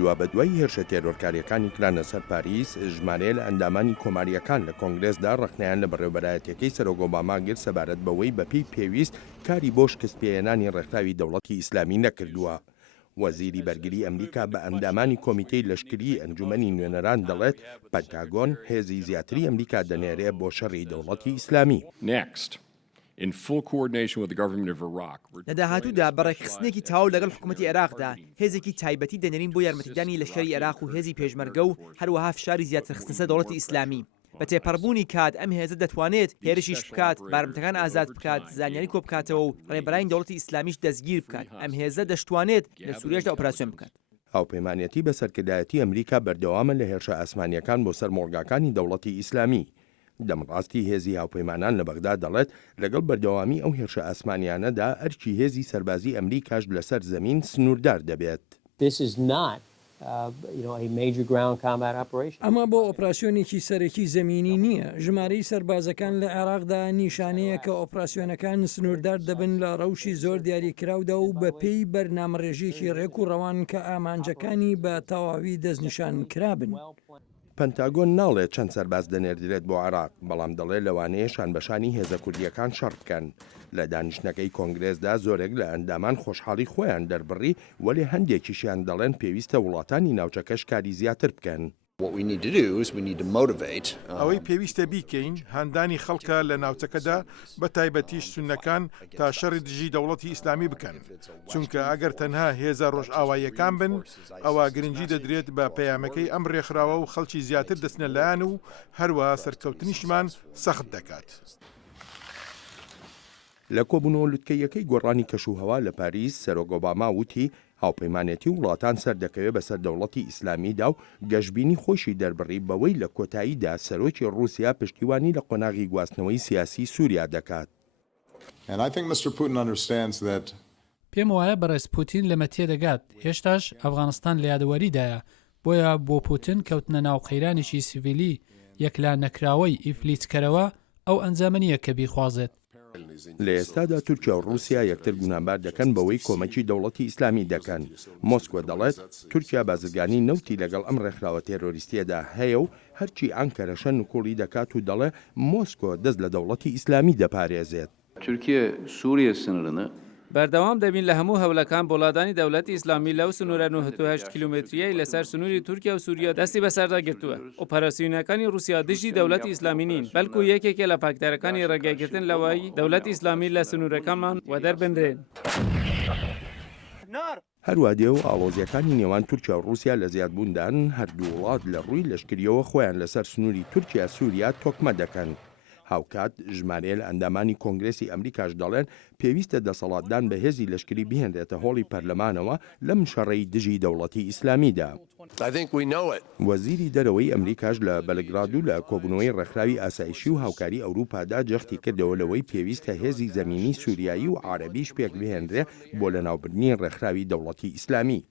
کردووە بە دوای هێرشە تێرۆرکاریەکانی کرانە سەر پاریس ژمارەیە لە ئەندامانی کۆماریەکان لە کۆنگرێسدا ڕەخنیان لە بەڕێوەبەرایەتەکەی سەرۆک ئۆباما گر سەبارەت بەوەی بەپێی پێویست کاری بۆ شکستپێهێنانی ڕێکخراوی دەوڵەتی ئیسلامی نەکردووە. وەزیری بەرگری ئەمریکا بە ئەندامانی کۆمیتەی لەشکری ئەنجومەنی نوێنەران دەڵێت پەنتاگۆن هێزی زیاتری ئەمریکا دەنێرێ بۆ شەڕی دەوڵەتی ئیسلامی. لە داهاتوودا بەڕێکخستنێکی تەواو لەگەڵ حکوومەتی عێراقدا هێزێکی تایبەتی دەنێرین بۆ یارمەتیدانی لەشکری عێراق و هێزی پێشمەرگە و هەروەها فشاری زیاترخستنسە دەوڵەتی ئیسلامی. بە تێپەڕبوونی کات ئەم هێزە دەتوانێت هێرشیش بکات، بارمتەکان ئازاد بکات، زانیاری کۆ بکاتەوە و ڕێبەرانی دەوڵەتی ئیسلامیش دەستگیر بکات. ئەم هێزە دەشتوانێت لە سووریاشدا ئۆپراسیۆن بکات. هاوپەیمانەتی بە سەرکردایەتی ئەمریکا بەردەوامە لە هێرشە ئاسمانیەکان بۆ سەر مۆڵگاکانی دەوڵەتی ئیسلامی. دەمڕاستی هێزی هاوپەیمانان لە بەغدا دەڵێت لەگەڵ بەردەوامی ئەو هێرشە ئاسمانیانەدا ئەرکی هێزی سەربازی ئەمریکاش لەسەر زەمین سنووردار دەبێت. ئەمە بۆ ئۆپراسیۆنێکی سەرەکی زەمینی نییە. ژمارەی سەربازەکان لە عێراقدا نیشانەیە کە ئۆپراسیۆنەکان سنووردار دەبن لە ڕەوشی زۆر دیاریکراودا و بە پێی بەرنامەڕێژێکی ڕێک و ڕەوان کە ئامانجەکانی بە تەواوی دەستنیشان کرابن. پەنتاگۆن ناڵێت چەند سەرباز دەنێردرێت بۆ عێراق، بەڵام دەڵێ لەوانەیە شانبەشانی هێزە کوردیەکان شەڕ بکەن. لە دانیشتنەکەی کۆنگرێسدا زۆرێک لە ئەندامان خۆشحاڵی خۆیان دەربڕی، وەلی هەندێکیشیان دەڵێن پێویستە وڵاتانی ناوچەکەش کاری زیاتر بکەن. ئەوەی پێویستە بیکەین هەندانی خەڵکە لە ناوچەکەدا بە تایبەتیش سونەکان تا شەڕی دژی دەوڵەتی ئیسلامی بکەن، چونکە ئەگەر تەنها هێزە ڕۆژئاواییەکان بن ئەوە گرنگی دەدرێت بە پەیامەکەی ئەم ڕێکخراوە و خەڵکی زیاتر دەچنە لایەن و هەروەها سەرکەوتنیشمان سەخت دەکات. لە کۆبوونەوە لوتکەیەکەی گۆڕانی کەشوهەوا لە پاریس سەرۆک ئۆباما وتی هاوپەیمانەتی وڵاتان سەر دەکەوێت بەسەر دەوڵەتی ئیسلامیدا و گەشتبینی خۆشی دەربڕی بەوەی لە کۆتاییدا سەرۆکی ڕووسیا پشتیوانی لە قۆناغی گواستنەوەی سیاسی سووریا دەکات. پێم وایە بەڕێز پوتین لەمە تێدەگات. هێشتاش ئەفغانستان لە یادەوەریدایە، بۆیە بۆ پوتین کەوتنە ناو قەیرانێکی سیڤیلی یەکلا نەکراوەی ئیفلیتکەرەوە ئەو ئەنجامەنیە کە بیخوازێت. لە ئێستادا تورکیا و رووسیا یەکتر گونابار دەکەن بەوەی کۆمەکی دەوڵەتی ئیسلامی دەکەن. مۆسکۆ دەڵێت تورکیا بازرگانی نەوتی لەگەڵ ئەم ڕێکخراوە تێرۆریستیەدا هەیە و هەرچی ئەنکەرەشە نوکوڵی دەکات و دەڵێ مۆسکۆ دەست لە دەوڵەتی ئیسلامی دەپارێزێت. تورکیا سووریا سنرını بەردەوام دەبین لە هەموو هەوڵەکان بۆڵادانی دەوڵەتی ئیسلامی لەو سنوورە 98 کیلومتریەی لەسەر سنووری تورکیا و سووریا دەستی بەسەردا گرتووە. ئۆپەراسیۆنەکانی رووسیا دژی دەوڵەتی ئیسلامی نین، بەڵکو یەکێکە لە فاکتەرەکانی ڕێگایکردن لەوەی دەوڵەتی ئیسلامی لە سنوورەکەمان وەدەربندرێن. هەروە دێ و ئاڵۆزیەکانی نێوان تورکیا و رووسیا لە زیادبووندان هەردوو وڵات لە ڕووی لەشکریەوە خۆیان لەسەر سنووری تورکیا سووریا تۆکمە دەکەن. هاوکات ژمارەیە لە ئەندامانی کۆنگرێسی ئەمریکاش دەڵێن پێویستە دەسەڵاتدان بە هێزی لەشکری بهێنرێتە هۆڵی پەرلەمانەوە لەم شەڕەی دژی دەوڵەتی ئیسلامیدا. وەزیری دەرەوەی ئەمریکاش لە بەلگراد و لە کۆبوونەوەی ڕێکخراوی ئاسایشی و هاوکاری ئەوروپادا جەختی کردەوە لەوەی پێویستە هێزی زەمینی سووریایی و عارەبیش پێک بهێنرێ بۆ لەناوبردنی ڕێکخراوی دەوڵەتی ئیسلامی.